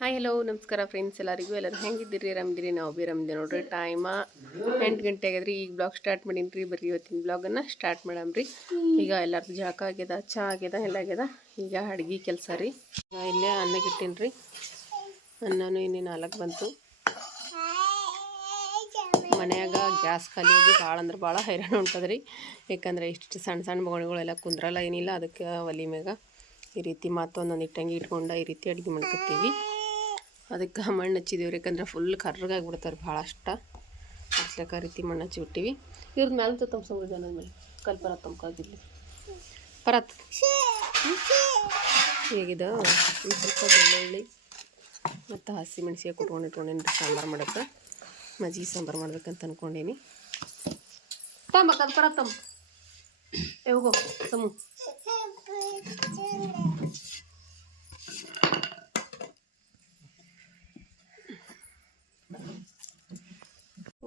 Hi hello ನಮಸ್ಕಾರ friends ಎಲ್ಲರೂ ಹೆಂಗಿದ್ದೀರಿ ಆರಾಮಿದ್ದೀರಿ ನಾವು ಭೀ ಆರಾಮಿದ್ದೀವಿ ನೋಡ್ರಿ ಟೈಮ 8 ಗಂಟೆ ಆಗ್ಯದ್ರಿ ಈಗ ಬ್ಲಾಗ್ ಸ್ಟಾರ್ಟ್ ಮಾಡೀನಿ ಬರ್ರಿ ಇವತ್ತಿನ ಬ್ಲಾಗನ್ನು ಸ್ಟಾರ್ಟ್ ಮಾಡಮ್ರಿ ಈಗ ಎಲ್ಲರದು ಜಳಕ ಆಗ್ಯದ ಚಹಾ ಆಗ್ಯದ ಎಲ್ಲ ಆಗ್ಯದ ಈಗ ಅಡುಗೆ ಕೆಲಸ ರೀ ಈಗ ಇಲ್ಲೇ ಅನ್ನಕ್ಕೆ ಇಟ್ಟೀನಿ ರೀ ಅನ್ನನೂ ಇನ್ನೇ 4 ಬಂತು ಮನ್ಯಾಗ ಗ್ಯಾಸ್ ಖಾಲಿಯಾಗಿ ಭಾಳ ಅಂದ್ರೆ ಭಾಳ ಹೈರಾಣ ಉಂಟದ್ರಿ ಯಾಕಂದ್ರೆ ಇಷ್ಟು ಸಣ್ಣ ಸಣ್ಣ ಬೊಗಣಿಗಳೆಲ್ಲ ಕುಂದ್ರಲ್ಲ ಏನಿಲ್ಲ ಅದಕ್ಕೆ ಒಲಿ ಮ್ಯಾಗ ಈ ರೀತಿ ಮತ್ತೊಂದೊಂದು ಇಟ್ಟಂಗೆ ಇಟ್ಕೊಂಡು ಈ ರೀತಿ ಅಡುಗೆ ಮಾಡ್ಕೊತೀವಿ ಅದಕ್ಕೆ ಮಣ್ಣು ಹಚ್ಚಿದೀವಿ ಯಾಕಂದ್ರೆ ಫುಲ್ ಕರ್ರಗಾಗ್ಬಿಡ್ತಾರೆ ಭಾಳ ಅಷ್ಟಕ್ಕೆ ಆ ರೀತಿ ಮಣ್ಣು ಹಚ್ಚಿಬಿಟ್ಟಿವಿ ಇವ್ರದ್ದು ಮ್ಯಾಲೆ ತಂಬ್ಸಂಗಿದ್ದೆ ನನ್ನ ಮೇಲೆ ಕಲ್ಪರ ತಂಪಾಗಿರಲಿ ಪರತ್ ಹೇಗಿದೆ ಸ್ವಲ್ಪ ಬೆಳ್ಳುಳ್ಳಿ ಮತ್ತು ಹಸಿ ಮೆಣಸಿಗೆ ಕುಟ್ಕೊಂಡಿನಿ ಸಾಂಬಾರು ಮಾಡೋಕ್ಕೆ ಮಜ್ಜಿಗೆ ಸಾಂಬಾರು ಮಾಡ್ಬೇಕಂತ ಅಂದ್ಕೊಂಡೀನಿ ತಂಬಕ್ಕ ಅದು ಪರತ್ ತಂಬ ಹೋಗೋ ತಮ್ಮು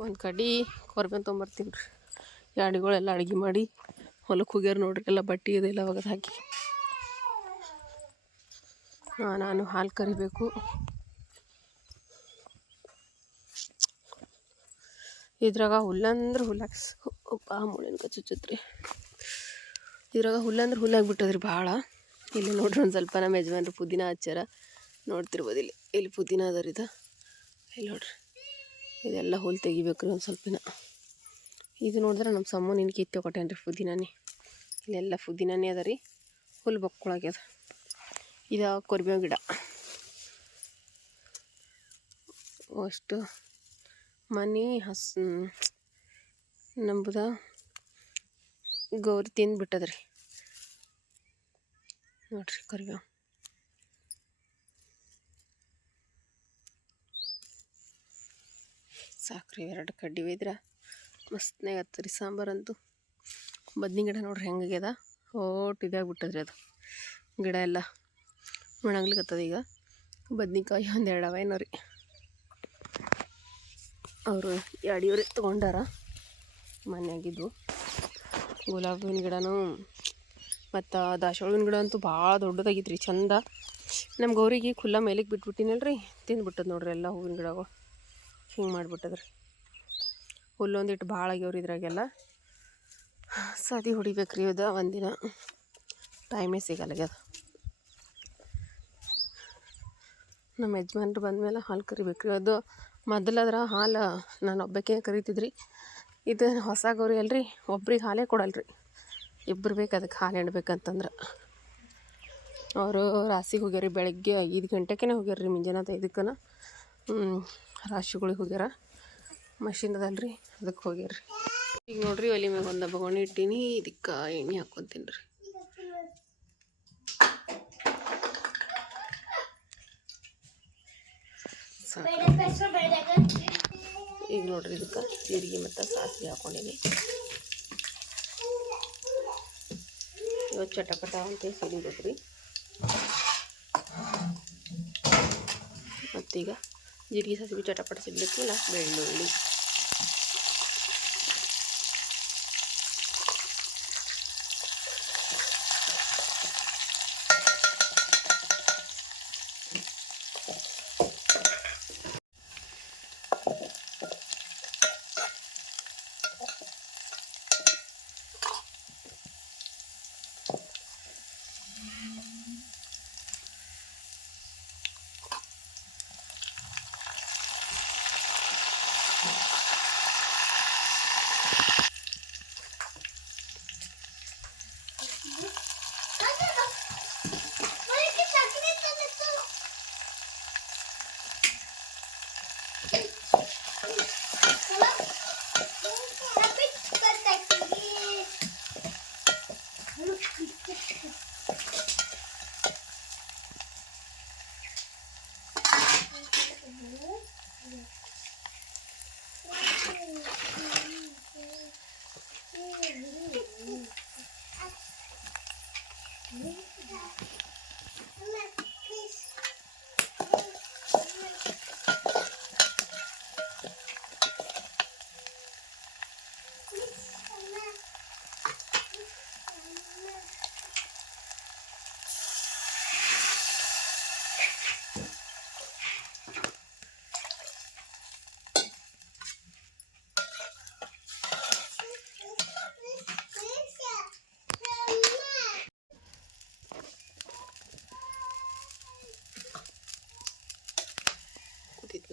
ಒಂದು ಕಡೆ ಕೊರ್ಬೇನ್ ತೊಗೊಂಬರ್ತೀನಿ ರೀ ಗಾಡಿಗಳೆಲ್ಲ ಅಡುಗೆ ಮಾಡಿ ಹೊಲಕ್ಕೆ ಹೋಗ್ಯಾರ ನೋಡ್ರಿ ಎಲ್ಲ ಬಟ್ಟೆ ಇದೆಲ್ಲ ಒಗದು ಹಾಕಿ ನಾನು ಹಾಲು ಕರಿಬೇಕು ಇದ್ರಾಗ ಹುಲ್ಲಂದ್ರೆ ಹುಲ್ಲಾಗ ಮುಳಿನ ಕಚ್ಚುಚ್ಚತ್ರಿ ಇದ್ರಾಗ ಹುಲ್ಲಂದ್ರೆ ಹುಲ್ಲಾಗ್ಬಿಟ್ಟದ್ರಿ ಭಾಳ ಇಲ್ಲಿ ನೋಡ್ರಿ ಒಂದು ಸ್ವಲ್ಪ ನಮ್ಮ ಯಜಮಾನ್ರು ಪುದೀನ ಹಚ್ಚಾರ ನೋಡ್ತಿರ್ಬೋದು ಇಲ್ಲಿ ಪುದೀನ ಅದ ರೀ ಇಲ್ಲಿ ನೋಡ್ರಿ ಇದೆಲ್ಲ ಹುಲ್ಲು ತೆಗಿಬೇಕ್ರಿ ಒಂದು ಸ್ವಲ್ಪಿನ ಇದು ನೋಡಿದ್ರೆ ನಮ್ಮ ಸಮ್ಮು ನಿನ್ನ ಕಿತ್ತು ಕೊಟ್ಟೇನ್ರಿ ಪುದೀನಾನೇ ಇಲ್ಲೆಲ್ಲ ಪುದೀನಾನೇ ಅದ ರೀ ಹುಲ್ಲು ಬಕ್ಕೊಳಗ್ಯದ ಇದು ಕೊರಿಬೇವು ಗಿಡ ಅಷ್ಟು ಮನೆ ನಂಬುದ ಗೌರಿ ತಿಂದ್ಬಿಟ್ಟದ್ರಿ ನೋಡ್ರಿ ಕೊರಿಬೇವು ಸಾಕ್ರಿ 2 ಕಡ್ಡಿ ಒಯ್ದ್ರೆ ಮಸ್ತ್ನಾಗ ಆಗ್ತದೆ ರೀ ಸಾಂಬಾರಂತೂ ಬದ್ನಿ ಗಿಡ ನೋಡ್ರಿ ಹೆಂಗಾಗ್ಯದ ಇದಾಗ್ಬಿಟ್ಟದ್ರಿ ಅದು ಗಿಡ ಎಲ್ಲ ಒಣಗ್ಲಿಕ್ಕತ್ತದ ಈಗ ಬದ್ನಿಕಾಯಿ 1-2 ಅವೇನೋ ರೀ ಅವರು ಯಾಡಿಯವ್ರೆ ತೊಗೊಂಡಾರ ಮನೆಯಾಗಿದ್ದು ಗುಲಾಬಿ ಹೂವಿನ ಗಿಡನೂ ಮತ್ತು ದಾಸವಾಳ ಗಿಡ ಅಂತೂ ಭಾಳ ದೊಡ್ಡದಾಗಿತ್ತು ರೀ ಚಂದ ನಮ್ಮ ಗೌರಿಗೆ ಖುಲ್ಲ ಮೇಲಿಗೆ ಬಿಟ್ಬಿಟ್ಟಿನಲ್ರಿ ತಿಂದ್ಬಿಟ್ಟದ ನೋಡ್ರಿ ಎಲ್ಲ ಹೂವಿನ ಗಿಡಗಳು ಹಿಂಗೆ ಮಾಡಿಬಿಟ್ಟದ್ರಿ ಹುಲ್ಲೊಂದಿಟ್ಟು ಭಾಳ ಆಗ್ಯವ್ರಿ ಇದ್ರಾಗೆಲ್ಲ ಸದಿ ಹೊಡಿಬೇಕ್ರಿ ಅದು ಒಂದಿನ ಟೈಮೇ ಸಿಗಲ್ಲಾಗ್ಯದ ನಮ್ಮ ಯಜಮಾನ್ರು ಬಂದಮೇಲೆ ಹಾಲು ಕರಿಬೇಕ್ರಿ ಅದು ಮೊದಲಾದ್ರೆ ಹಾಲು ನಾನು ಒಬ್ಬಾಕೆ ಕರಿತಿದ್ರಿ ಇದು ಹೊಸ ಗೌರಿ ಅಲ್ರಿ ಒಬ್ರಿಗೆ ಹಾಲೇ ಕೊಡಲ್ರಿ ಇಬ್ಬರು ಬೇಕು ಅದಕ್ಕೆ ಹಾಲು ಎಣ್ಬೇಕಂತಂದ್ರೆ ಅವರು ರಾಸಿಗೆ ಹೋಗ್ಯಾರಿ ಬೆಳಗ್ಗೆ 5 ಗಂಟೆಗೆ ಹೋಗ್ಯಾರ ರೀ ಮುಂಜಾನೆ 5ಕ್ಕೆ ರಾಶಿಗಳಿಗೆ ಹೋಗ್ಯಾರ ಮಷಿನ್ ಅದಲ್ರಿ ಅದಕ್ಕೆ ಹೋಗ್ಯಾರ ಈಗ ನೋಡ್ರಿ ಒಲಿ ಮ್ಯಾಗ ಒಂದು ಬೊಗಣಿ ಇಟ್ಟೀನಿ ಇದಕ್ಕೆ ಎಣ್ಣೆ ಹಾಕ್ಕೊತೀನಿ ರೀ ಈಗ ನೋಡ್ರಿ ಇದಕ್ಕೆ ಜೀರಿಗೆ ಮತ್ತು ಸಾಸಿವೆ ಹಾಕ್ಕೊಂಡೀನಿ ಇವತ್ತು ಚಟಪಟ ಅಂತ ಸಿಡಿಬೇಕು ರೀ ಮತ್ತೀಗ ಜೀರಿಗೆ ಸಾಸಿವೆ ಚಟಪಟ ಸಿಡ್ಲಿಕ್ಕೆ ಲಾಸ್ಟ್ ಬೆಳ್ಳುಳ್ಳಿ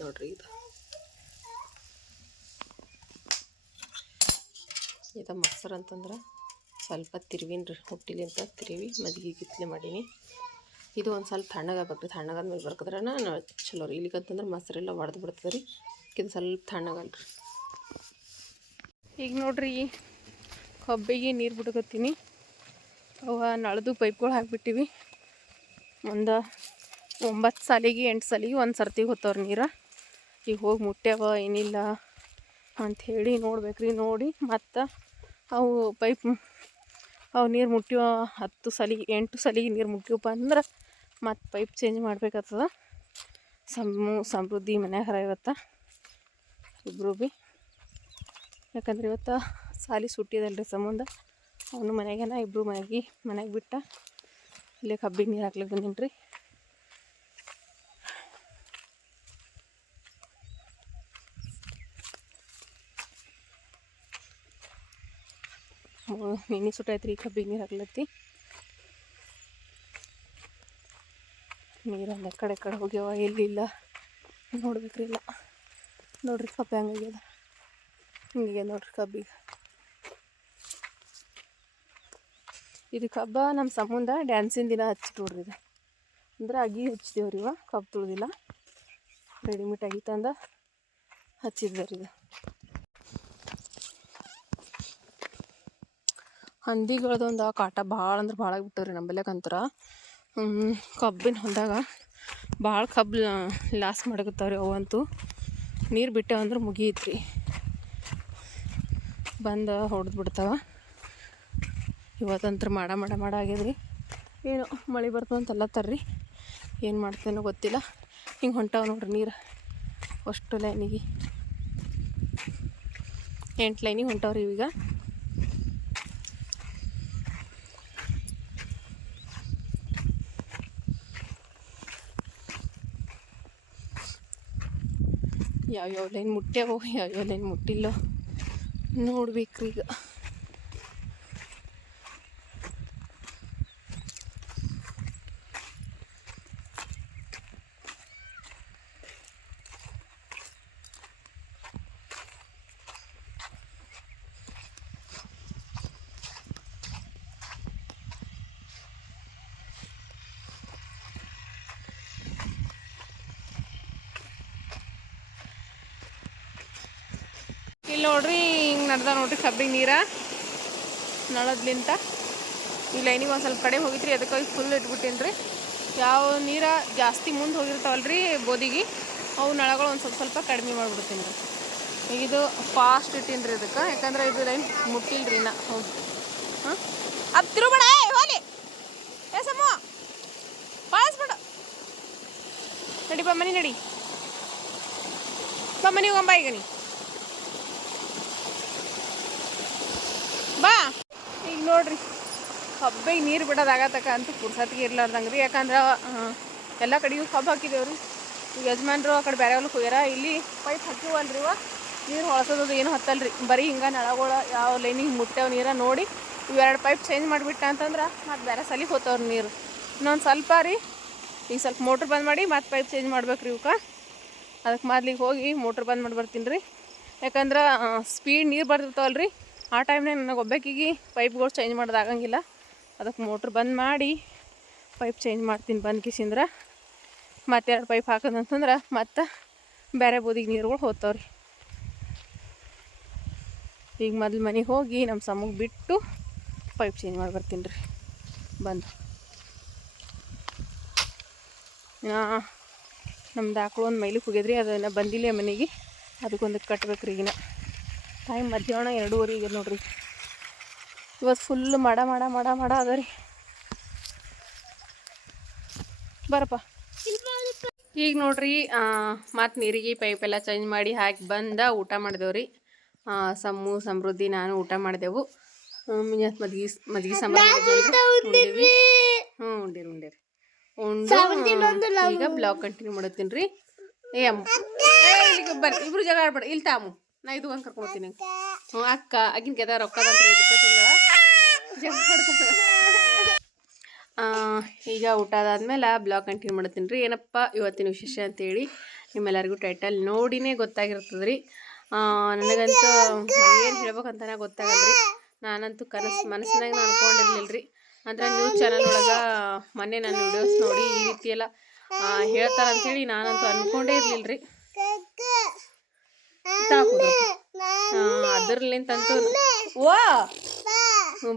ನೋಡ್ರಿ ಇದು ಮೊಸರು ಅಂತಂದ್ರೆ ಸ್ವಲ್ಪ ತಿರುವಿನ್ರಿ ಹುಟ್ಟಿಲಿ ಅಂತ ತಿರುವಿ ಮಜ್ಜಿಗೆ ಗಿತ್ಲೆ ಮಾಡೀನಿ. ಇದು ಒಂದು ಸ್ವಲ್ಪ ತಣ್ಣಗಾಗಬೇಕು ರೀ. ತಣ್ಣಗಾದ್ಮೇಲೆ ಬರ್ಕದ್ರೆ ನಾನು ಚಲೋ ರೀ. ಇಲ್ಲಿಗಂತಂದ್ರೆ ಮೊಸರೆಲ್ಲ ಒಡೆದು ಬಿಡ್ತದೆ ರೀ. ಇದು ಸ್ವಲ್ಪ ತಣ್ಣಗಲ್ರಿ. ಈಗ ನೋಡ್ರಿ ಕಬ್ಬಿಗೆ ನೀರು ಬಿಡ್ಕೊತೀನಿ. ಅವ ನಳದು ಪೈಪ್ಗಳು ಹಾಕಿಬಿಟ್ಟಿವಿ. ಒಂದು 9 ಸಾಲಿಗೆ 8 ಸಾಲಿಗೆ ಒಂದು ಸರ್ತಿಗೆ ಹೋಗ್ತಾವ್ರಿ ನೀರು. ಈಗ ಹೋಗಿ ಮುಟ್ಟ್ಯಾವ ಏನಿಲ್ಲ ಅಂಥೇಳಿ ನೋಡ್ಬೇಕ್ರಿ. ನೋಡಿ ಮತ್ತು ಅವು ನೀರು ಮುಟ್ಟ್ಯವ 10 ಸಾಲಿಗೆ 8 ಸಾಲಿಗೆ ನೀರು ಮುಟ್ಟ್ಯವಪ್ಪ ಅಂದ್ರೆ ಮತ್ತು ಪೈಪ್ ಚೇಂಜ್ ಮಾಡ್ಬೇಕಾಗ್ತದ. ಸಮೃದ್ಧಿ ಮನ್ಯಾಗ ಇವತ್ತು ಇಬ್ಬರು ಭೀ, ಯಾಕಂದ್ರೆ ಇವತ್ತು ಸಾಲಿ ಸುಟ್ಟಿದಲ್ರಿ ಸಂಬಂಧ ಅವನು ಮನೆಗೇನ ಇಬ್ಬರು ಮನೆಗೆ ಬಿಟ್ಟ ಇಲ್ಲೇ ಕಬ್ಬಿಗೆ ನೀರು ಹಾಕ್ಲಿಕ್ಕೆ ಬಂದೀನಿ ರೀ. ನಿನ್ನೆ ಸುಟ್ಟಾಯ್ತು ರೀ ಕಬ್ಬಿಗೆ ನೀರು ಹಾಕ್ಲತ್ತಿ. ನೀರೊಂದು ಎಕಡೆ ಹೋಗ್ಯಾವ ಎಲ್ಲಿಲ್ಲ ನೋಡ್ಬೇಕ್ರಿ. ಇಲ್ಲ ನೋಡ್ರಿ ಕಬ್ಬು ಹೆಂಗಾಗ್ಯದ. ಹಿಂಗೆ ನೋಡ್ರಿ ಕಬ್ಬಿಗೆ. ಇದು ಕಬ್ಬ ನಮ್ಮ ಸಂಬಂಧ ಡ್ಯಾನ್ಸಿನ ದಿನ ಹಚ್ಚಿ ನೋಡ್ರಿ. ಇದು ಅಂದ್ರೆ ಅಗಿ ಹಚ್ಚಿದೇವ್ರಿ. ಇವ ಕಬ್ಬು ತುಳಿದಿಲ್ಲ, ರೆಡಿಮೇಡ್ ಆಗಿ ತಂದು ಹಚ್ಚಿದ್ದೇವ್ರಿ. ಇದು ಹಂದಿಗಳದೊಂದು ಕಾಟ ಭಾಳ ಅಂದ್ರೆ ಭಾಳ ಆಗಿಬಿಟ್ಟವ್ರಿ ನಂಬಲ್ಯಾಕಂತರ. ಕಬ್ಬಿನ ಹೊಲದಾಗ ಭಾಳ ಕಬ್ಬು ಲಾಸ್ ಮಾಡಕತ್ತಾವ್ರಿ. ಅವಂತೂ ನೀರು ಬಿಟ್ಟವಂದ್ರೆ ಮುಗಿಯತ್ರಿ, ಬಂದು ಹೊಡೆದು ಬಿಡ್ತಾವ. ಇವತ್ತಂತ್ರ ಮಾಡ ಆಗ್ಯದ್ರಿ. ಏನು ಮಳೆ ಬರ್ತದಂತಲ್ಲ ತರ್ರಿ, ಏನು ಮಾಡ್ತೇನೋ ಗೊತ್ತಿಲ್ಲ. ಹಿಂಗೆ ಹೊಂಟಾವ ನೋಡ್ರಿ ನೀರು. ಅಷ್ಟು ಲೈನಿಗೆ 8 ಲೈನಿಗೆ ಹೊಂಟಾವ್ರಿ ಈಗ. ಯಾವ್ಯಾವ ಲೈನ್ ಮುಟ್ಟ್ಯಾವೋ ಯಾವ್ಯಾವ ಲೈನ್ ಮುಟ್ಟಿಲ್ಲೋ ನೋಡ್ಬೇಕ್ರಿ ಈಗ. ಇಲ್ಲಿ ನೋಡ್ರಿ ಹಿಂಗೆ ನಡ್ದ ನೋಡ್ರಿ ಕಬ್ಬಿಗೆ ನೀರ ನಳದ್ಲಿಂತ. ಈ ಲೈನಿಗೆ ಒಂದು ಸ್ವಲ್ಪ ಕಡೆ ಹೋಗಿತ್ರಿ, ಅದಕ್ಕಾಗಿ ಫುಲ್ ಇಟ್ಬಿಟ್ಟೀನಿ ರೀ. ಯಾವ ನೀರ ಜಾಸ್ತಿ ಮುಂದೆ ಹೋಗಿರ್ತಾವಲ್ರಿ ಬೋದಿಗೆ, ಅವು ನಳಗಳು ಒಂದು ಸ್ವಲ್ಪ ಕಡಿಮೆ ಮಾಡಿಬಿಡ್ತೀನಿ ರೀ. ಈಗ ಇದು ಫಾಸ್ಟ್ ಇಟ್ಟೀನಿ ರೀ ಇದಕ್ಕೆ, ಯಾಕಂದ್ರೆ ಇದು ಲೈನ್ ಮುಟ್ಟಿಲ್ಲ ರೀ ನಾ. ಹೌದು ಹಾಂ ಅದು ತಿರುಬೇಡ ಹೋಲಿ ಸಮೂ ಪಾಳಿಸ್ಬೇಡ. ನಡಿ ಬಾ ಮನೆ ನಡಿ ಬಾ ಮನೆ ಹೋಗಂಬ. ಈಗ ನೀ ಬಾ. ಈಗ ನೋಡ್ರಿ ಕಬ್ಬಿಗೆ ನೀರು ಬಿಡೋದಾಗತ್ತಕ ಅಂತೂ ಪುರ್ಸತ್ತಿಗೆ ಇರ್ಲಾರ್ದಂಗೆ ರೀ. ಯಾಕಂದ್ರೆ ಎಲ್ಲ ಕಡೆಗೂ ಕಬ್ಬು ಹಾಕಿದೇವ್ರಿ. ಈಗ ಯಜಮಾನ್ರು ಆ ಕಡೆ ಬೇರೆ ಹೊಲಕ್ಕೆ ಹೋಗ್ಯಾರ. ಇಲ್ಲಿ ಪೈಪ್ ಹಾಕಿವಲ್ರಿ. ಇವ ನೀರು ಹೊಳ್ಸೋದು ಏನು ಹತ್ತಲ್ರಿ. ಬರೀ ಹಿಂಗೆ ನಳಗಳು ಯಾವ ಲೈನಿಗೆ ಮುಟ್ಟ್ಯಾವ ನೀರ ನೋಡಿ ಇವೆರಡು ಪೈಪ್ ಚೇಂಜ್ ಮಾಡಿಬಿಟ್ಟ ಅಂತಂದ್ರೆ ಮತ್ತು ಬೇರೆ ಸಲಿಗೆ ಹೋಗ್ತಾವ್ರಿ ನೀರು. ಇನ್ನೊಂದು ಸ್ವಲ್ಪ ರೀ, ಈಗ ಸ್ವಲ್ಪ ಮೋಟ್ರ್ ಬಂದ್ ಮಾಡಿ ಮತ್ತು ಪೈಪ್ ಚೇಂಜ್ ಮಾಡ್ಬೇಕು ರೀ ಇವಕ್ಕೆ. ಅದಕ್ಕೆ ಮೊದ್ಲಿಗೆ ಹೋಗಿ ಮೋಟ್ರ್ ಬಂದ್ ಮಾಡಿ ಬರ್ತೀನಿ ರೀ. ಯಾಕಂದ್ರೆ ಸ್ಪೀಡ್ ನೀರು ಬರ್ತಿರ್ತಾವಲ್ರಿ, ಆ ಟೈಮ್ನಾಗ ನನಗೆ ಒಬ್ಬಾಕಿಗೆ ಪೈಪ್ಗಳು ಚೇಂಜ್ ಮಾಡೋದು ಆಗಂಗಿಲ್ಲ. ಅದಕ್ಕೆ ಮೋಟ್ರ್ ಬಂದ್ ಮಾಡಿ ಪೈಪ್ ಚೇಂಜ್ ಮಾಡ್ತೀನಿ. ಬಂದು ಕಿಸಿಂದ್ರೆ ಮತ್ತೆರಡು ಪೈಪ್ ಹಾಕೋದಂತಂದ್ರೆ ಮತ್ತು ಬೇರೆ ಬೋದಿಗೆ ನೀರುಗಳು ಹೋಗ್ತಾವ್ರಿ. ಈಗ ಮೊದಲು ಮನೆಗೆ ಹೋಗಿ ನಮ್ಮ ಸಮ್ಮಗೆ ಬಿಟ್ಟು ಪೈಪ್ ಚೇಂಜ್ ಮಾಡಿ ಬರ್ತೀನಿ ರೀ ಬಂದು. ನಮ್ದು ಆಕಳು ಒಂದು ಮೈಲಿಗೆ ಹೋಗಿದ್ರಿ, ಅದನ್ನು ಬಂದಿಲ್ಲ ಮನೆಗೆ. ಅದಕ್ಕೊಂದು ಕಟ್ಬೇಕು ರೀ. ಈಗಿನ ಟೈಮ್ ಮಧ್ಯಾಹ್ನ 2:30 ಈಗ ನೋಡ್ರಿ. ಇವತ್ತು ಫುಲ್ ಮಾಡ ಅದ ರೀ. ಬರಪ್ಪ. ಈಗ ನೋಡ್ರಿ ಮತ್ತು ನೀರಿಗೆ ಪೈಪೆಲ್ಲ ಚೇಂಜ್ ಮಾಡಿ ಹಾಕಿ ಬಂದ ಊಟ ಮಾಡಿದೆವು ರೀ. ಸಮೃದ್ಧಿ ನಾನು ಊಟ ಮಾಡಿದೆವು. ಮಜ್ಜಿಗೆ ಸಾಂಬಾರು ಉಂಡೇವಿ. ಉಂಡೇರಿ ಈಗ ಬ್ಲಾಗ್ ಕಂಟಿನ್ಯೂ ಮಾಡತ್ತೀನಿ ರೀ. ಇಲ್ಲಿಗೆ ಬರ್ರಿ, ಇಬ್ರು ಜಗಳ ಆಡ್ಬೇಡ. ಇಲ್ಲಿ ತಾಮು ನಾ ಇದು ಒಂದು ಕರ್ಕೊಳ್ತೀನಿ. ಅಕ್ಕ ಆಗಿನ ಕೆದ ರೊಕ್ಕದಂತ್ರಿ ಈಗ ಊಟ ಆದಾದ್ಮೇಲೆ ಬ್ಲಾಗ್ ಕಂಟಿನ್ಯೂ ಮಾಡ್ತೀನಿ ರೀ. ಏನಪ್ಪ ಇವತ್ತಿನ ವಿಶೇಷ ಅಂತೇಳಿ ನಿಮ್ಮೆಲ್ಲರಿಗೂ ಟೈಟಲ್ ನೋಡಿನೇ ಗೊತ್ತಾಗಿರ್ತದೆ ರೀ. ನನಗಂತೂ ಏನು ಹೇಳ್ಬೇಕಂತನೇ ಗೊತ್ತಾಗಲ್ರಿ. ನಾನಂತೂ ಮನಸ್ಸಿನಾಗ ಅನ್ಕೊಂಡಿರ್ಲಿಲ್ಲ ರೀ. ಅಂದ್ರೆ ನ್ಯೂಸ್ ಚಾನಲ್ ಒಳಗೆ ಮೊನ್ನೆ ನನ್ನ ವಿಡಿಯೋಸ್ ನೋಡಿ ಈ ರೀತಿ ಎಲ್ಲ ಹೇಳ್ತಾರಂತೇಳಿ ನಾನಂತೂ ಅಂದ್ಕೊಂಡೇ ಇರಲಿಲ್ಲ ರೀ. ಅದರ್ಲಿಂತಂತೂ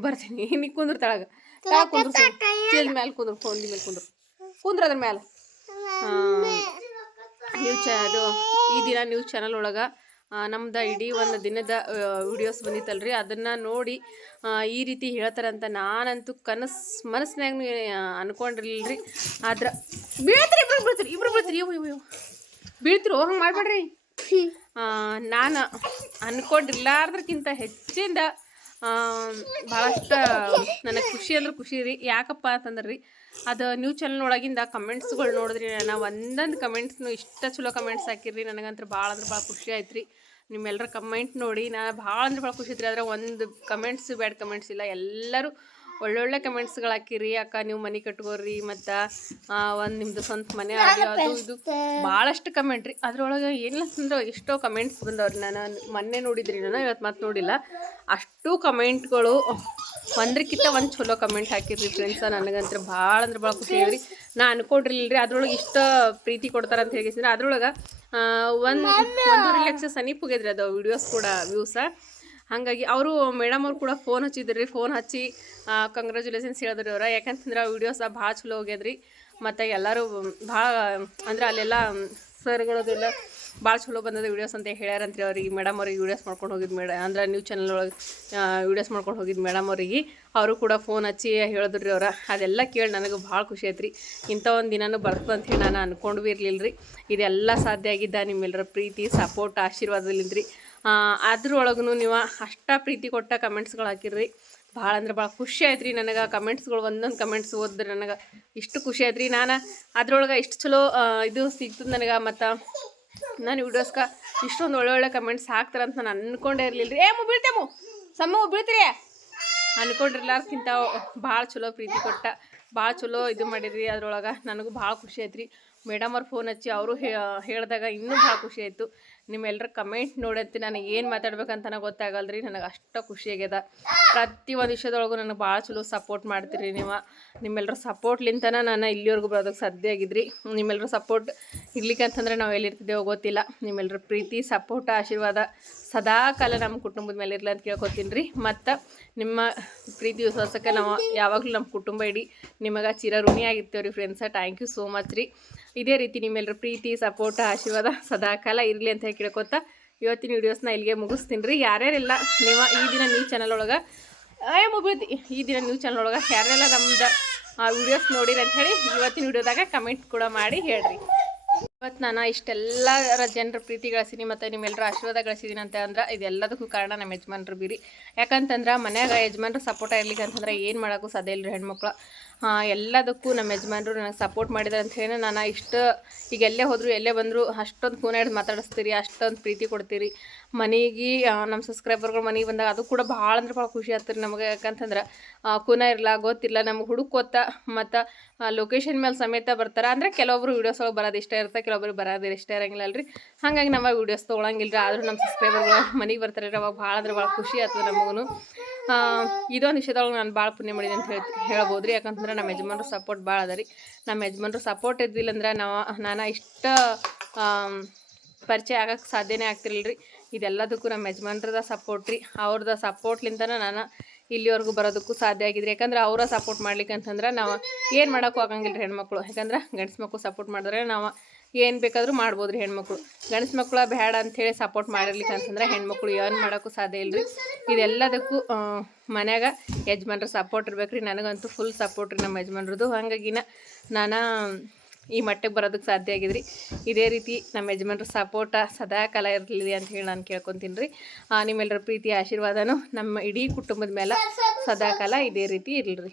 ಬರ್ತೀನಿ ನೀ ಕುಂದ್ರ ತಳಗ ಕುಂದ್ರ ಚೀಲ್ದ ಮೇಲೆ ಕುಂದ್ರು ಫೋನ್ದಿ ಮೇಲೆ ಕುಂದ್ರ ಅದ್ರ ಮೇಲೆ. ಅದು ಈ ದಿನ ನ್ಯೂಸ್ ಚಾನಲ್ ಒಳಗೆ ನಮ್ದು ಇಡೀ ಒಂದು ದಿನದ ವಿಡಿಯೋಸ್ ಬಂದಿತ್ತಲ್ರಿ. ಅದನ್ನು ನೋಡಿ ಈ ರೀತಿ ಹೇಳ್ತಾರಂತ ನಾನಂತೂ ಮನಸ್ಸಿನಾಗ ಅನ್ಕೊಂಡಿರ್ಲಿಲ್ಲ ರೀ. ಆದ್ರೆ ಇಬ್ರು ಬೀಳ್ತೀರಿ ಬೀಳ್ತಿರು ಹಂಗೆ ಮಾಡ್ಬೇಡ್ರಿ. ನಾನು ಅನ್ಕೊಂಡಿರ್ಲಾರ್ದಕ್ಕಿಂತ ಹೆಚ್ಚಿಂದ ಭಾಳಷ್ಟು ನನಗೆ ಖುಷಿ ಅಂದ್ರೆ ಖುಷಿ ರೀ. ಯಾಕಪ್ಪ ಅಂತಂದ್ರೆ ರೀ, ಅದು ನ್ಯೂಸ್ ಚಾನಲ್ ಒಳಗಿಂದ ಕಮೆಂಟ್ಸ್ಗಳು ನೋಡಿದ್ರಿ. ನಾನು ಒಂದೊಂದು ಕಮೆಂಟ್ಸ್ನು ಇಷ್ಟ ಚಲೋ ಕಮೆಂಟ್ಸ್ ಹಾಕಿರ್ರಿ. ನನಗಂತೂ ಭಾಳ ಅಂದ್ರೆ ಭಾಳ ಖುಷಿ ಆಯ್ತು ರೀ. ನಿಮ್ಮೆಲ್ಲರ ಕಮೆಂಟ್ ನೋಡಿ ನಾನು ಭಾಳ ಅಂದ್ರೆ ಭಾಳ ಖುಷಿ ಐತ್ರಿ. ಆದರೆ ಒಂದು ಕಮೆಂಟ್ಸ್ ಬ್ಯಾಡ್ ಕಮೆಂಟ್ಸ್ ಇಲ್ಲ, ಎಲ್ಲರೂ ಒಳ್ಳೊಳ್ಳೆ ಕಮೆಂಟ್ಸ್ಗಳು ಹಾಕಿರಿ. ಅಕ್ಕ ನೀವು ಮನೆ ಕಟ್ಕೋರಿ ಮತ್ತು ಒಂದು ನಿಮ್ಮದು ಸ್ವಂತ ಮನೆ ಆಗಿ ಅದು ಇದು ಭಾಳಷ್ಟು ಕಮೆಂಟ್ ರೀ. ಅದ್ರೊಳಗೆ ಏನಿಲ್ಲ ಅಂದ್ರೆ ಎಷ್ಟೋ ಕಮೆಂಟ್ಸ್ ಬಂದವ್ರಿ. ನಾನು ಮೊನ್ನೆ ನೋಡಿದ್ರಿ, ನಾನು ಇವತ್ತು ಮತ್ತೆ ನೋಡಿಲ್ಲ. ಅಷ್ಟು ಕಮೆಂಟ್ಗಳು ಒಂದ್ರಕ್ಕಿಂತ ಒಂದು ಚಲೋ ಕಮೆಂಟ್ ಹಾಕಿರ್ರಿ ಫ್ರೆಂಡ್ಸ. ನನಗಂದ್ರೆ ಭಾಳ ಅಂದ್ರೆ ಭಾಳ ಖುಷಿ ಆಗ್ರಿ. ನಾ ಅನ್ಕೊಂಡಿರ್ಲಿಲ್ಲ ರೀ ಅದ್ರೊಳಗೆ ಇಷ್ಟ ಪ್ರೀತಿ ಕೊಡ್ತಾರಂತ ಹೇಳಿದ್ರೆ. ಅದ್ರೊಳಗೆ 1.5 ಲಕ್ಷ ಸನೀಪ್ ಹೋಗಿದ್ರಿ ಅದು ವಿಡಿಯೋಸ್ ಕೂಡ ವ್ಯೂಸ. ಹಾಗಾಗಿ ಅವರು ಮೇಡಮ್ ಅವ್ರು ಕೂಡ ಫೋನ್ ಹಚ್ಚಿದ್ರಿ. ಫೋನ್ ಹಚ್ಚಿ ಕಂಗ್ರ್ಯಾಚುಲೇಷನ್ಸ್ ಹೇಳಿದ್ರಿ ಅವ್ರು. ಯಾಕಂತಂದ್ರೆ ಆ ವಿಡಿಯೋಸ ಭಾಳ ಚಲೋ ಹೋಗ್ಯದ್ರಿ. ಮತ್ತು ಎಲ್ಲರೂ ಭಾಳ ಅಂದ್ರೆ ಅಲ್ಲೆಲ್ಲ ಸರ್ಗಳದೆಲ್ಲ ಭಾಳ ಚಲೋ ಬಂದದ ವಿಡಿಯೋಸ್ ಅಂತ ಹೇಳ್ಯಾರಂತ್ರಿ ಅವ್ರಿಗೆ. ಮೇಡಮ್ ಅವ್ರಿಗೆ ವಿಡಿಯೋಸ್ ಮಾಡ್ಕೊಂಡು ಹೋಗಿದ್ದು ಅಂದ್ರೆ ನ್ಯೂಸ್ ಚಾನಲ್ ಒಳಗೆ ವಿಡಿಯೋಸ್ ಮಾಡ್ಕೊಂಡು ಹೋಗಿದ್ದು ಮೇಡಮ್ ಅವ್ರಿಗೆ. ಅವರು ಕೂಡ ಫೋನ್ ಹಚ್ಚಿ ಹೇಳಿದ್ರಿ ಅವ್ರು. ಅದೆಲ್ಲ ಕೇಳಿ ನನಗೆ ಭಾಳ ಖುಷಿ ಆಯ್ತು ರೀ. ಇಂಥ ಒಂದು ದಿನನೂ ಬರ್ತದೆ ಅಂತ ಹೇಳಿ ನಾನು ಅಂದ್ಕೊಂಡು ಇರಲಿಲ್ಲ ರೀ. ಇದೆಲ್ಲ ಸಾಧ್ಯ ಆಗಿದ್ದ ನಿಮ್ಮೆಲ್ಲರ ಪ್ರೀತಿ ಸಪೋರ್ಟ್ ಆಶೀರ್ವಾದದಿಂದ ರೀ. ಅದ್ರೊಳಗೂ ನೀವು ಅಷ್ಟ ಪ್ರೀತಿ ಕೊಟ್ಟ ಕಮೆಂಟ್ಸ್ಗಳು ಹಾಕಿರ್ರಿ. ಭಾಳ ಅಂದ್ರೆ ಭಾಳ ಖುಷಿ ಆಯ್ತು ರೀ ನನಗೆ. ಕಮೆಂಟ್ಸ್ಗಳು ಒಂದೊಂದು ಕಮೆಂಟ್ಸ್ ಓದಿದ್ರೆ ನನಗೆ ಇಷ್ಟು ಖುಷಿ ಆಯ್ತು ರೀ. ನಾನು ಅದ್ರೊಳಗೆ ಇಷ್ಟು ಚಲೋ ಇದು ಸಿಗ್ತದೆ ನನಗೆ. ಮತ್ತು ನಾನು ವಿಡಿಯೋಸ್ಗೆ ಇಷ್ಟೊಂದು ಒಳ್ಳೊಳ್ಳೆ ಕಮೆಂಟ್ಸ್ ಹಾಕ್ತಾರಂತ ನಾನು ಅಂದ್ಕೊಂಡೇ ಇರಲಿಲ್ಲ ರೀ. ಬೀಳ್ತೇಮು ಸಮ್ಮ ಬೀಳ್ತೀರಿ ಅಂದ್ಕೊಂಡಿರ್ಲಾರ್ಕಿಂತ ಭಾಳ ಚಲೋ ಪ್ರೀತಿ ಕೊಟ್ಟ ಭಾಳ ಚಲೋ ಇದು ಮಾಡಿದ್ರಿ. ಅದ್ರೊಳಗೆ ನನಗೂ ಭಾಳ ಖುಷಿ ಆಯ್ತು ರೀ. ಮೇಡಮ್ ಅವ್ರು ಫೋನ್ ಹಚ್ಚಿ ಅವರು ಹೇಳಿದಾಗ ಇನ್ನೂ ಭಾಳ ಖುಷಿ ಆಯಿತು. ನಿಮ್ಮೆಲ್ಲರ ಕಮೆಂಟ್ ನೋಡಂತೆ ನನಗೆ ಏನು ಮಾತಾಡ್ಬೇಕಂತ ಗೊತ್ತಾಗಲ್ಲ ರೀ. ನನಗೆ ಅಷ್ಟು ಖುಷಿ ಆಗ್ಯದ. ಪ್ರತಿಯೊಂದು ವಿಷಯದೊಳಗೂ ನನಗೆ ಭಾಳ ಚಲೋ ಸಪೋರ್ಟ್ ಮಾಡ್ತೀರಿ ನೀವು. ನಿಮ್ಮೆಲ್ಲರ ಸಪೋರ್ಟ್ಲಿಂತನ ನಾನು ಇಲ್ಲಿವರೆಗೂ ಬರೋದಕ್ಕೆ ಸಾಧ್ಯ ಆಗಿದ್ರಿ. ನಿಮ್ಮೆಲ್ಲರ ಸಪೋರ್ಟ್ ಇರ್ಲಿಕ್ಕಂತಂದ್ರೆ ನಾವು ಎಲ್ಲಿರ್ತಿದ್ದೇವೋ ಗೊತ್ತಿಲ್ಲ. ನಿಮ್ಮೆಲ್ಲರ ಪ್ರೀತಿ ಸಪೋರ್ಟ್ ಆಶೀರ್ವಾದ ಸದಾ ಕಾಲ ನಮ್ಮ ಕುಟುಂಬದ ಮೇಲೆ ಇರಲಿ ಅಂತ ಕೇಳ್ಕೊತೀನಿ ರೀ. ಮತ್ತು ನಿಮ್ಮ ಪ್ರೀತಿ ವಿಶ್ವಾಸಕ್ಕೆ ನಾವು ಯಾವಾಗಲೂ ನಮ್ಮ ಕುಟುಂಬ ಇಡೀ ನಿಮಗೆ ಚಿರ ಋಣಿ ಆಗಿರ್ತೇವೆ ರೀ friends. Thank you so much ರೀ. ಇದೇ ರೀತಿ ನಿಮ್ಮೆಲ್ಲರ ಪ್ರೀತಿ ಸಪೋರ್ಟ್ ಆಶೀರ್ವಾದ ಸದಾ ಕಾಲ ಇರಲಿ ಅಂತ ಹೇಳಿ ಕೇಳ್ಕೊತಾ ಇವತ್ತಿನ ವೀಡಿಯೋಸ್ನ ಇಲ್ಲಿಗೆ ಮುಗಿಸ್ತೀನಿ ರೀ. ಯಾರ್ಯಾರೆಲ್ಲ ನೀವು ಈ ದಿನ ನ್ಯೂಸ್ ಚಾನಲ್ ಒಳಗೆ ಈ ದಿನ ನ್ಯೂಸ್ ಚಾನಲ್ ಒಳಗೆ ಯಾರೆಲ್ಲ ನಮ್ದು ವೀಡಿಯೋಸ್ ನೋಡಿರಿ ಅಂತ ಹೇಳಿ ಇವತ್ತಿನ ವೀಡಿಯೋದಾಗ ಕಮೆಂಟ್ ಕೂಡ ಮಾಡಿ ಹೇಳ್ರಿ. ಇವತ್ತು ನಾನು ಇಷ್ಟೆಲ್ಲ ಜನರ ಪ್ರೀತಿ ಗಳಿಸೀನಿ ಮತ್ತು ನಿಮ್ಮೆಲ್ಲರ ಆಶೀರ್ವಾದ ಗಳಿಸಿದ್ದೀನಿ ಅಂತ ಅಂದ್ರೆ ಇದೆಲ್ಲದಕ್ಕೂ ಕಾರಣ ನಮ್ಮ ಯಜಮಾನ್ರು ಬೀರಿ. ಯಾಕಂತಂದ್ರೆ ಮನ್ಯಾಗ ಯಜಮಾನ್ರು ಸಪೋರ್ಟ್ ಇರ್ಲಿಕ್ಕೆ ಅಂತಂದ್ರೆ ಏನು ಮಾಡೋಕ್ಕೂ ಸಾಧ್ಯ ಇಲ್ಲ ರೀ ಹೆಣ್ಮಕ್ಳು. ಎಲ್ಲದಕ್ಕೂ ನಮ್ಮ ಯಜಮಾನ್ರು ನನಗೆ ಸಪೋರ್ಟ್ ಮಾಡಿದ್ದಾರೆ ಅಂತ ಹೇಳಿ ನಾನು ಇಷ್ಟು ಈಗ ಎಲ್ಲೇ ಹೋದ್ರು ಎಲ್ಲೇ ಬಂದರೂ ಅಷ್ಟೊಂದು ಫೋನ್ ಹಿಡ್ದು ಮಾತಾಡಿಸ್ತೀರಿ, ಅಷ್ಟೊಂದು ಪ್ರೀತಿ ಕೊಡ್ತೀರಿ. ಮನೆಗೆ ನಮ್ಮ ಸಬ್ಸ್ಕ್ರೈಬರ್ಗಳು ಮನೆಗೆ ಬಂದಾಗ ಅದು ಕೂಡ ಭಾಳ ಅಂದ್ರೆ ಭಾಳ ಖುಷಿ ಆಗ್ತದೆ ನಮಗೆ. ಯಾಕಂತಂದ್ರೆ ಕೂನ ಇರಲ್ಲ ಗೊತ್ತಿಲ್ಲ ನಮ್ಗೆ ಹುಡುಕೋತ ಮತ್ತು ಲೊಕೇಶನ್ ಮೇಲೆ ಸಮೇತ ಬರ್ತಾರೆ. ಅಂದರೆ ಕೆಲವೊಬ್ರು ವೀಡಿಯೋಸ್ ಒಳಗೆ ಬರೋದು ಇಷ್ಟ ಇರುತ್ತೆ, ಕೆಲವೊಬ್ರು ಬರೋದು ಇಷ್ಟ ಇರೋಂಗಿಲ್ಲ ಅಲ್ರಿ. ಹಾಗಾಗಿ ನಮ್ಮ ವೀಡಿಯೋಸ್ ತೊಗೊಳಂಗಿಲ್ಲ ರೀ. ಆದರೂ ನಮ್ಮ ಸಬ್ಸ್ಕ್ರೈಬರ್ಗಳು ಮನೆಗೆ ಬರ್ತಾರೆ ರೀ. ಅವಾಗ ಭಾಳ ಅಂದ್ರೆ ಭಾಳ ಖುಷಿ ಆಗ್ತದೆ ನಮಗೂ. ಇದೊಂದು ವಿಷಯದೊಳಗೆ ನಾನು ಭಾಳ ಪುಣ್ಯ ಮಾಡಿದೆ ಅಂತ ಹೇಳ್ಬೋದು ರೀ. ಯಾಕಂತಂದ್ರೆ ನಮ್ಮ ಯಜಮಾನ್ರು ಸಪೋರ್ಟ್ ಭಾಳ ಅದ ರೀ. ನಮ್ಮ ಯಜಮಾನ್ರು ಸಪೋರ್ಟ್ ಇದ್ದಿಲ್ಲ ಅಂದ್ರೆ ನಾನು ಇಷ್ಟ ಪರಿಚಯ ಆಗೋಕ್ಕೆ ಸಾಧ್ಯನೇ ಆಗ್ತಿರಲಿಲ್ಲ ರೀ. ಇದೆಲ್ಲದಕ್ಕೂ ನಮ್ಮ ಯಜಮಾನ್ರದ ಸಪೋರ್ಟ್ ರೀ. ಅವ್ರದ್ದು ಸಪೋರ್ಟ್ಲಿಂದನೇ ನಾನು ಇಲ್ಲಿವರೆಗೂ ಬರೋದಕ್ಕೂ ಸಾಧ್ಯ ಆಗಿದ್ರಿ. ಯಾಕಂದ್ರೆ ಅವರ ಸಪೋರ್ಟ್ ಮಾಡ್ಲಿಕ್ಕೆ ಅಂತಂದ್ರೆ ನಾವು ಏನು ಮಾಡೋಕ್ಕೂ ಆಗಂಗಿಲ್ಲ ರೀ ಹೆಣ್ಮಕ್ಳು. ಯಾಕಂದ್ರೆ ಗಂಡ್ಸು ಮಕ್ಕಳು ಸಪೋರ್ಟ್ ಮಾಡಿದ್ರೆ ನಾವು ಏನು ಬೇಕಾದರೂ ಮಾಡ್ಬೋದು ರೀ ಹೆಣ್ಮಕ್ಳು. ಗಂಡ್ಸು ಮಕ್ಕಳು ಬೇಡ ಅಂಥೇಳಿ ಸಪೋರ್ಟ್ ಮಾಡಿರ್ಲಿಕ್ಕೆ ಅಂತಂದ್ರೆ ಹೆಣ್ಮಕ್ಳು ಏನು ಮಾಡೋಕ್ಕೂ ಸಾಧ್ಯ ಇಲ್ಲ ರೀ. ಇದೆಲ್ಲದಕ್ಕೂ ಮನ್ಯಾಗ ಯಜಮಾನ್ರ ಸಪೋರ್ಟ್ ಇರ್ಬೇಕು ರೀ. ನನಗಂತೂ ಫುಲ್ ಸಪೋರ್ಟ್ ರೀ ನಮ್ಮ ಯಜಮಾನ್ರದ್ದು. ಹಾಗಾಗಿ ನಾನು ಈ ಮಟ್ಟಕ್ಕೆ ಬರೋದಕ್ಕೆ ಸಾಧ್ಯ ಆಗಿದ್ರಿ. ಇದೇ ರೀತಿ ನಮ್ಮ ಯಜಮಾನ್ರ ಸಪೋರ್ಟ ಸದಾ ಕಾಲ ಇರಲಿ ಅಂತ ಹೇಳಿ ನಾನು ಕೇಳ್ಕೊತೀನಿ ರೀ. ನಿಮ್ಮೆಲ್ಲರ ಪ್ರೀತಿ ಆಶೀರ್ವಾದನೂ ನಮ್ಮ ಇಡೀ ಕುಟುಂಬದ ಮೇಲೆ ಸದಾ ಕಾಲ ಇದೇ ರೀತಿ ಇರಲಿ ರೀ.